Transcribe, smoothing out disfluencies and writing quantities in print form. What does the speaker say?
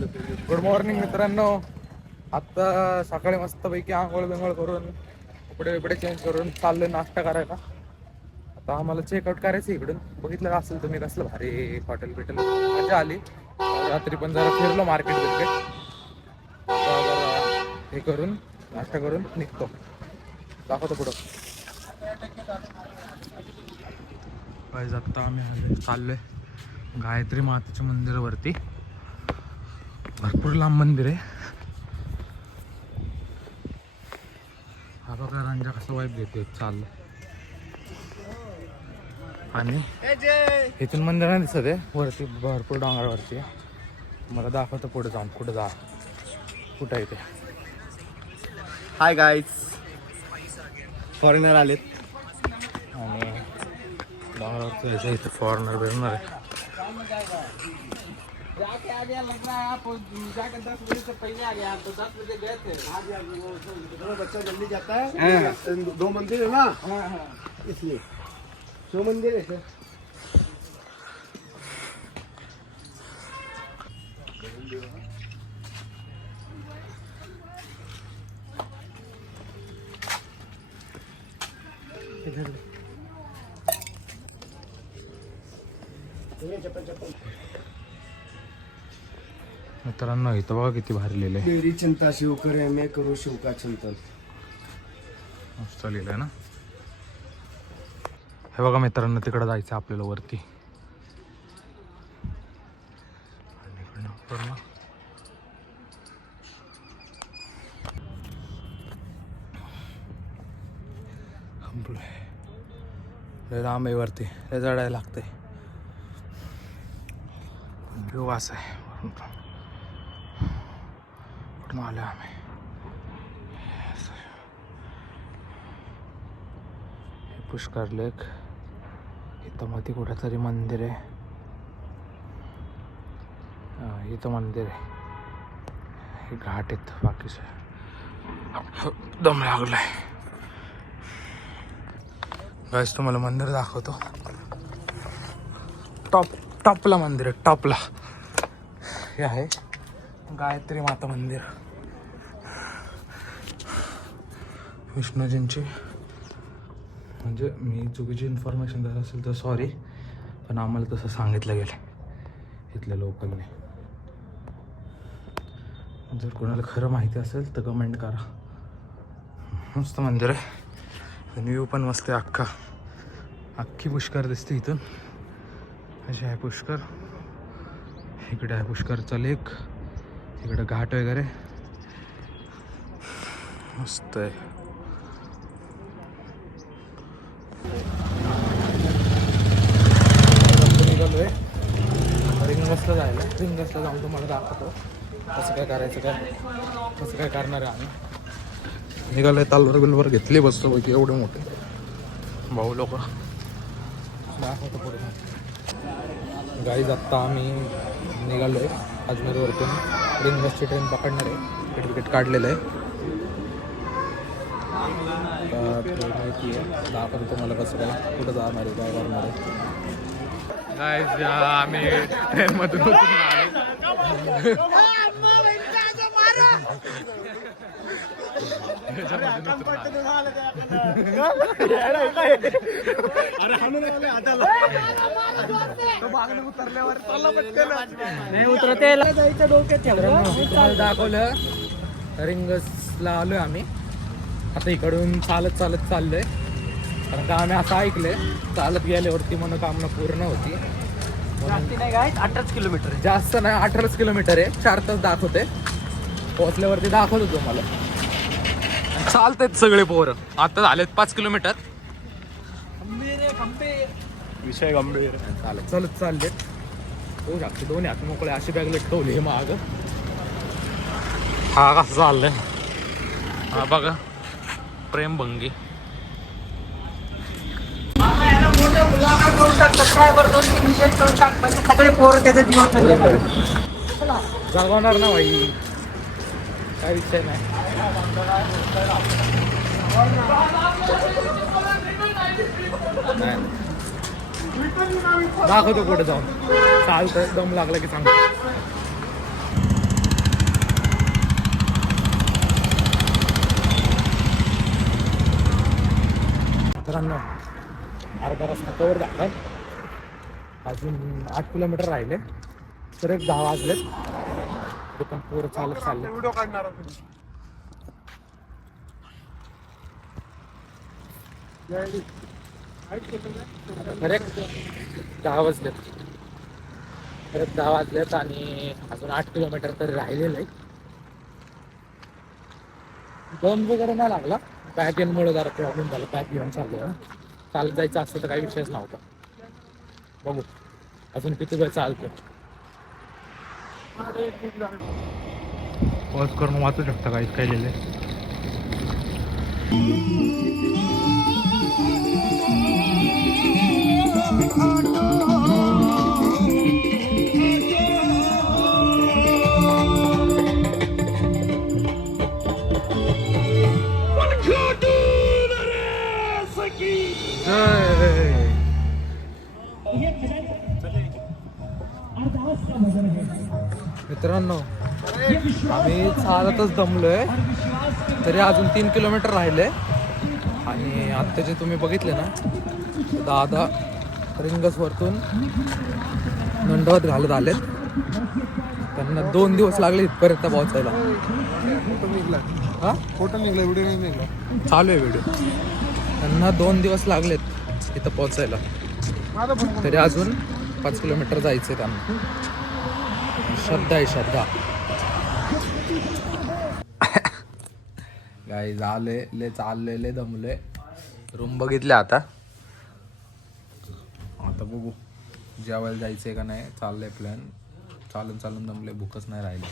Good morning मित्रांनो. आत्ता सकाळी मस्तपैकी आंघोळ बिंघोळ करून कपडे बिपडे चेंज करून चाललोय नाश्ता करायला. आता आम्हाला चेकआउट करायचं इकडून. बघितलं असेल तुम्ही कसलं भारी हॉटेल बिटेल, मजा आली. रात्री पण जरा फिरलो मार्केट बिर्केट. आता जरा हे करून नाश्ता करून निघतो. दाखवतो पुढं. गाईज आत्ता आम्ही चाललोय गायत्री मातेच्या मंदिरावरती. भरपूर लांब मंदिर आहे. हा बघा रंजा कसं वाईफ घेते चाललं. आणि इथून मंदिर नाही दिसत आहे, वरती भरपूर डोंगरावरती आहे. मला दाखवतो पुढे जाऊन कुठं जा कुठं आहे ते. हाय गाईज, फॉरेनर आलेत आणि डोंगरावरती जायचं. इथं फॉरेनर भेटणार आहे. जाके आ गया लग रहा है आप जाके 10 बजे से पहले आ गया, तो 10 बजे गए थे। वो बच्चा जल्दी जाता है। दो मंदिर है ना, इसलिए 2 मंदिर है सर। मित्रांनो इथं बघा किती भारी लिहिलंय. देवरी चिंता शिव करे, मैं करू शिव का चिंतन. मस्त लिहिलंय ना. हे बघा मित्रांनो, तिकडं जायचं आपल्याला वरती. लांब आहे वरती, लय चढायला लागतंय. व्यू वास आहे. कुठून आलो आम्ही. पुष्कर लेक. इथं मध्ये कुठं तरी मंदिर आहे. इथं मंदिर आहे. हे घाट आहेत बाकीचे. दम लागलाय. गाईस तुम्हाला मंदिर दाखवतो. टॉपला मंदिर आहे, टॉपला. हे आहे गायत्री माता मंदिर. विष्णूजींची, म्हणजे मी चुकीची इन्फॉर्मेशन देत असेल तर सॉरी, पण आम्हाला तसं सांगितलं गेलं इथल्या लोकलने. जर कोणाला खरं माहिती असेल तर कमेंट करा. मस्त मंदिर आहे. व्ह्यू पण मस्त आहे. अख्खी पुष्कर दिसते इथून. अशी आहे पुष्कर. इकडे आहे पुष्करचा लेक. इकडे घाट वगैरे मस्त आहे. निघालोय रिंगसला जायला. रिंगसला जाऊन तुम्हाला दाखवतो कसं काय करायचं, कसं काय करणार आहे आम्ही. निघालोय. तालवर बिलवर घेतले बसतो पैकी एवढे मोठे भाऊ लोक. दाखवतो पुढे. गाईज आत्ता आम्ही निघालोय अजमेरवरतून. रिंगसची ट्रेन पकडणार आहे. तिकीट काढलेलं आहे. दाखवतो तुम्हाला कसं काय कुठं जाणार आहे, काय करणार आहे. गाईज आम्ही ट्रेनमधून दाखवलं. रिंगसला आलोय आम्ही. आता इकडून चालत चाललोय. कारण का आम्ही असं ऐकलंय चालत गेल्यावरती मनोकामना पूर्ण होती. 18 किलोमीटर. जास्त नाही, 18 किलोमीटर आहे. 4 तास दाखवते. पोहोचल्यावरती दाखवतो तुम्हाला. चालतात सगळे पोरं. आता झालेत 5 किलोमीटर. विषय गंभीर. चालत चाललेत. होऊ शकते 2 हात मोकळे अशी बॅग लटकवली हे माग. हा कसं चाललंय हा बघा. प्रेम भंगी. जागवणार ना भाई, काय विषय नाही. दाखवतो पुढे जाऊन. चालतं दम लागला की सांगतो. कवर झाला. अजून 8 किलोमीटर राहिले तर एक 10 वाजले. ते पण पोरं चालत चालले. व्हिडिओ काढणार तुम्ही. करेक्ट 10 वाजलेत. करेक्ट 10 वाजलेत आणि अजून 8 किलोमीटर तरी राहिलेलं आहे. दम वगैरे नाही लागला. बॅग घेऊनमुळे जरा प्रॉब्लेम झाला. बॅग घेऊन चाललो ना. चालत जायचं असतं तर काही विषयच नव्हता. बघू अजून किती वेळ चालतो. पॉज करून वाचू शकता काहीच काय लिहिले. मित्रांनो आम्ही चालतच दमलोय. तरी अजून 3 किलोमीटर राहिले. आणि आत्ताचे तुम्ही बघितले ना दादा रिंगसवरतून नंदवत घालत आलेत. त्यांना 2 दिवस लागले इथपर्यंत पोहोचायला. हा फोटो निघला, व्हिडिओ नाही निघला. चालू आहे व्हिडिओ. त्यांना 2 दिवस लागलेत इथं पोहोचायला. तरी अजून 5 किलोमीटर जायचं त्यांना. श्रद्धा आहे श्रद्धा. गाई झाले ले चाललेले दमले. रूम बघितले आता. आता बघू जेवायला जायचंय का नाही. चाललंय प्लॅन. चालून चालून दमले. भूकच नाही राहिली.